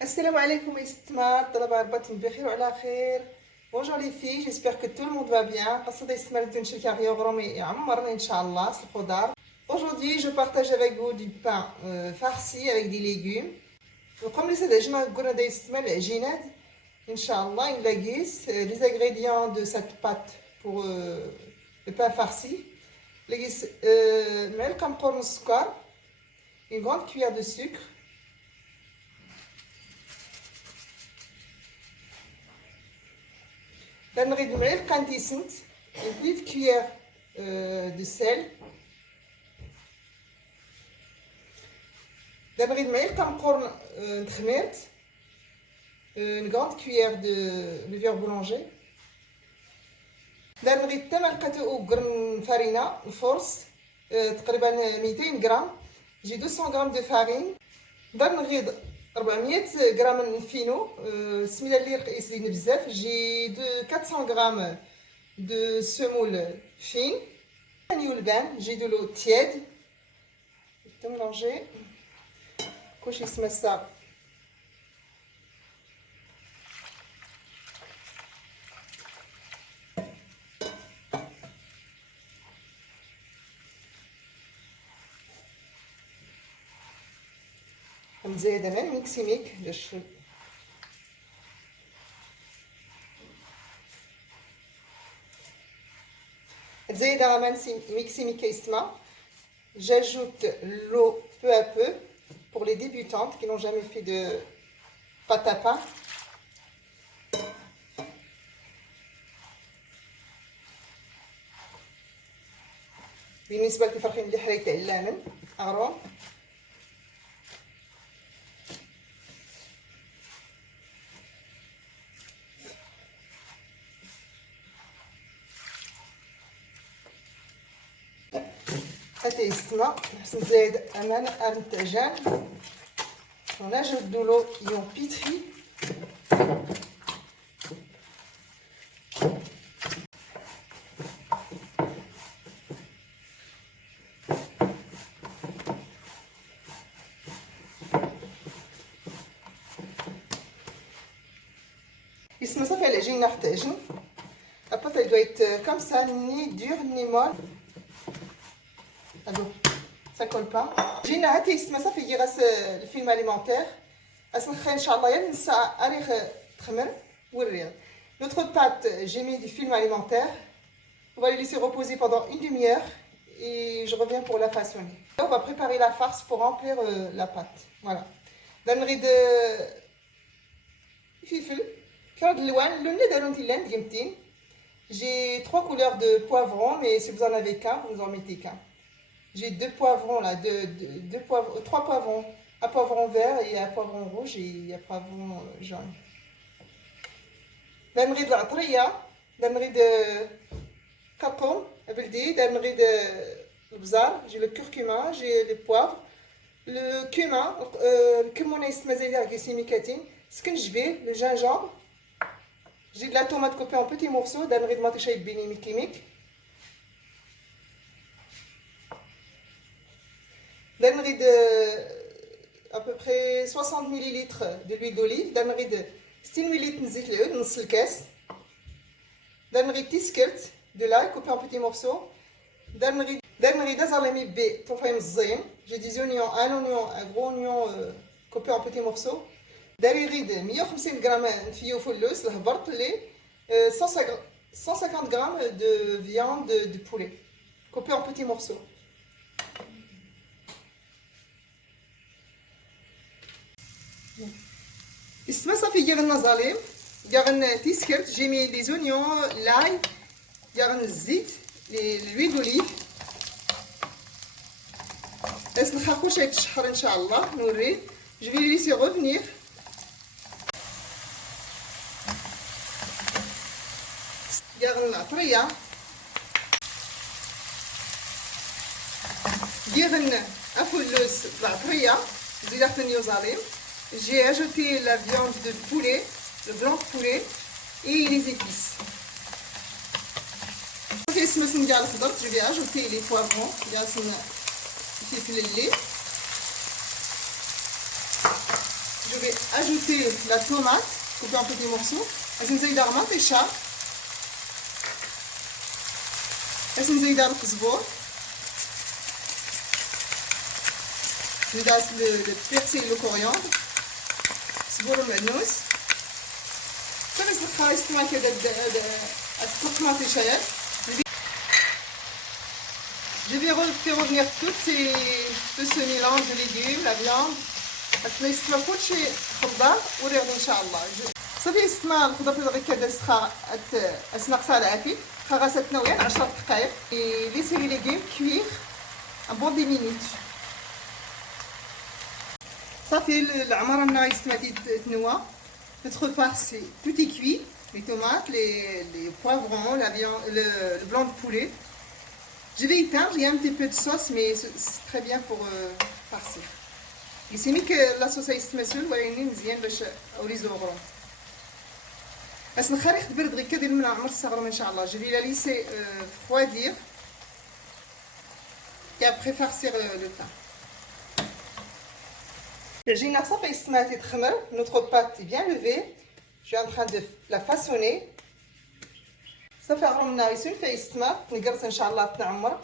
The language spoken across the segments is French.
Assalamu alaikum istimar, طلبة رباتكم بخير وعلى خير. Bonjour les filles, j'espère que tout le monde va bien. قصدي استمرت نشركة غيوغرومي يعمرني إن شاء الله الخضار. Aujourd'hui, je partage avec vous du pain farci avec des légumes. وقبل لسه العجينة قلنا دا يستعمل العجينات إن شاء الله نلاقيس les ingrédients de cette pâte pour le pain farci. نلاقيس معلقة مقرون السكر, une grande cuillère de sucre. نريد معلقه ديسنت, une petite cuillère de sel. نريد معلقه مقرن تخميرت, une grande cuillère de levure boulanger. نريد حتى معلقه قرن فرينه الفرص, تقريبا 200 غرام. جي 200 غرام دو فارين. نريد 400 غرام الفينو, سميله اللي يزيد بزاف. جي 400 غرام دو سمول فين. ثاني والبان جي دو لو تياد تملونجي كلشي يسمسا. نزيد انا ميكسيميك باش نزيد انا ميكسيميك يسمى. J'ajoute l'eau peu à peu pour les débutantes qui n'ont jamais fait de pâte à pain. بالنسبة للفرخين اللي حريت علامن أغروم. حتى يستوى نزيد انا الدجاج. On ajoute de l'eau qui ont pétri. يسمى صافي العجينه حتعجن. La pâte elle doit être comme ça, ni dure ni molle. Ça colle pas. جينا هاتي يسمى صافي يغاس الفيلم اليمونتير. اسنخي ان شاء الله يا نسا اريخ تخمر والريض. Notre pâte, j'ai mis du film alimentaire. On va les laisser reposer pendant une demi-heure et je reviens pour la façonner. On va préparer la farce pour remplir la pâte. Voilà. نريد فلفل كرد الوان اللون اللي دارو نتي ديمتين. J'ai 3 couleurs de poivrons, mais si vous en avez qu'un, vous en mettez qu'un. J'ai 2 poivrons là, 3 poivrons, un poivron vert et un poivron rouge et un poivron jaune. نريد العطرية, نريد كركم بلدي, نريد البزار, j'ai le curcuma, j'ai les poivres, le cumin, الكمون يسمى زايدة كيسيميكاتين, سكنجبير, le gingembre. J'ai de la tomate coupée en petits morceaux, نريد مطيشة يبيني ميكيميك. نريد à peu près 60 ml de l'huile d'olive. نريد 6 ml من زيت العود, نص الكاس. نريد تيسكرت de l'ail coupé en petits morceaux. نريد زالامي بي طوفي مزين. J'ai des oignons, un oignon, un gros oignon coupé en petits morceaux. نريد 150 غرام نفيو فلوس الهبرط اللي 150 غرام de viande de poulet coupé en petits morceaux. اسمها صافي يغن نزاليم يغن تيسكرت. j'ai mis les oignons, l'ail, يغن الزيت, l'huile d'olive. بس نخافو شي يتشحر ان شاء الله نوريه. je vais lui laisser revenir. يغن العطرية يغن افولوس العطرية زيدات اليوزاليم. J'ai ajouté la viande de poulet, le blanc de poulet et les épices. Je vais ajouter les poivrons. Je vais vais ajouter la tomate coupée en petits morceaux. نزيد رمطيشة. نزيد الكزبور. نزيد le persil et le coriandre. صبور المعدنوس. صافي نسلقها يستوي كذا الطماطيشات. Je vais faire revenir tout ce mélange de légumes, la viande. حتى يستوى كلشي خضار وريض ان شاء الله. صافي يستوى الخضر غير كذا ناقصها العافيت. غسلتنا وياه 10 دقائق. Laissez les légumes cuire un bon 10 minutes. صافي العمر انه يستوى تنوى. Notre farce, tout est cuit. Les tomates, les poivrons, la viande, le blanc de poulet. Je vais éteindre, il y a un petit peu de sauce, mais c'est très bien pour farcir. يسمي لا صوص يستمسل ولكن مزيان باش اوريزو غروم. بس نخلي تبرد غير كدير من عمر الصغرم ان شاء الله. Je vais la laisser refroidir et après farcir le pain. العجينة صافي يستمات يتخمر. Notre pâte est bien levée. Je suis en train de la façonner. صافي عمرنا يسون في يستمر نقرص ان شاء الله تنعمر.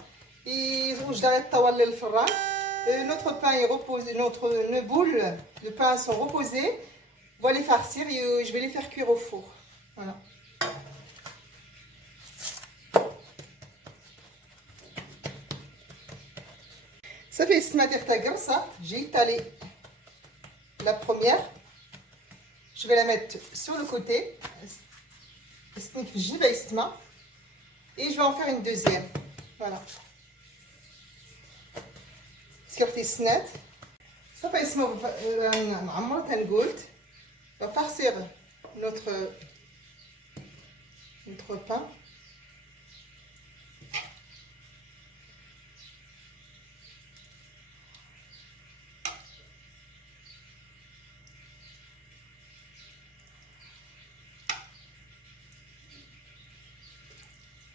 يوجد على الطاولة للفران. Notre pain est reposé, nos boules de pain sont reposées. On va les farcir et je vais les faire cuire au four. Voilà. Ça fait ce matin ça. J'ai étalé la première. Je vais la mettre sur le côté. Et je vais en faire une deuxième. Voilà. سكرتي سنات صافي اسمو معمرة تنقولت on va farcir notre pain.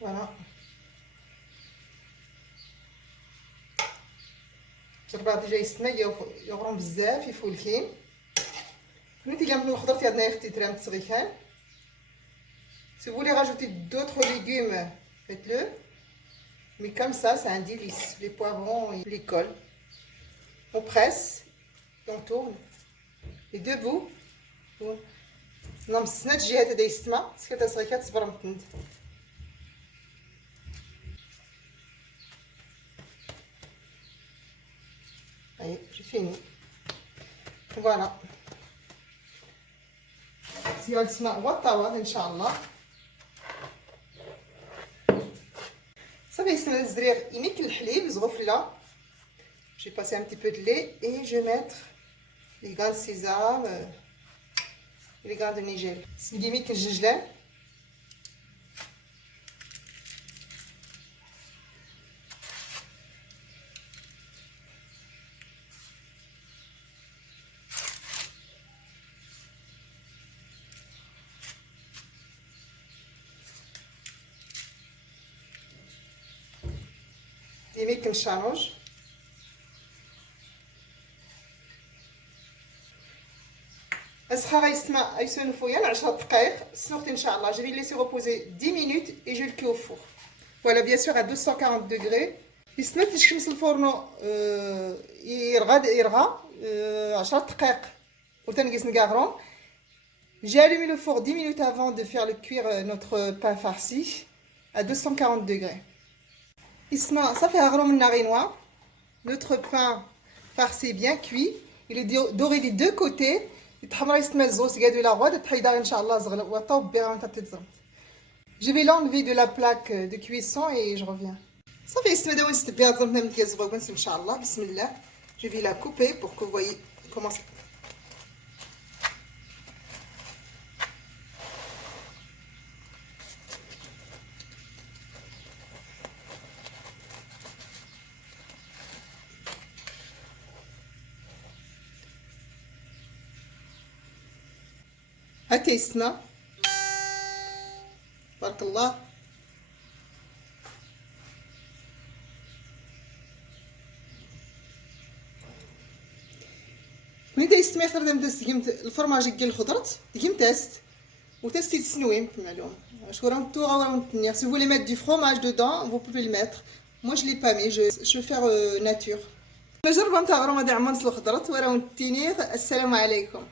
Voilà. جربها ديجا يستنى يغرم بزاف يفولكين. فهمتي كامل الخضر عندنا اختي ترام تصغيكان. Si vous voulez rajouter d'autres légumes, faites-le. Mais comme ça, c'est un délice. Les poivrons et les cols. On presse et on tourne. Les deux bouts. Non, c'est notre jihad de l'isma. C'est que ça serait صبر متند. Allez, j'ai fini. Voilà. Si on se met au tawa, Inch'Allah. Ça va essayer de se dire, il met que le halib, là. J'ai passé un petit peu de lait et je vais mettre les grains de sésame et les grains de nigel. C'est il met que le gingembre. يميك نشانوج اسخا غيسمع يسونفو يا 10 دقائق سنوخت ان شاء الله. Je vais laisser reposer 10 minutes et je le cuis au four. Voilà, bien sûr à 240 degrés. يستمر في الشمس الفورنو يرغى 10 دقائق وتنقص نقاغرون. J'ai allumé le four 10 minutes avant de faire cuire notre pain farci à 240 degrés. Ça fait un notre pain farci bien cuit. Il est doré des deux côtés. Je vais l'enlever de la plaque de cuisson et je reviens. Je vais la couper pour que vous voyez comment ça. هاتي اسمع بارك الله. كون دا يسمع مثلا ندس ديما الفرماج ديال الخضرت ديما تيست وتستي تسنويم بالمعلوم شو راهم تو راهم تنيا si vous voulez mettre du fromage dedans vous pouvez le mettre moi je l'ai pas mis je vais faire nature نجربوا نتاع رمضان عمان الخضرت وراهم التينيغ السلام عليكم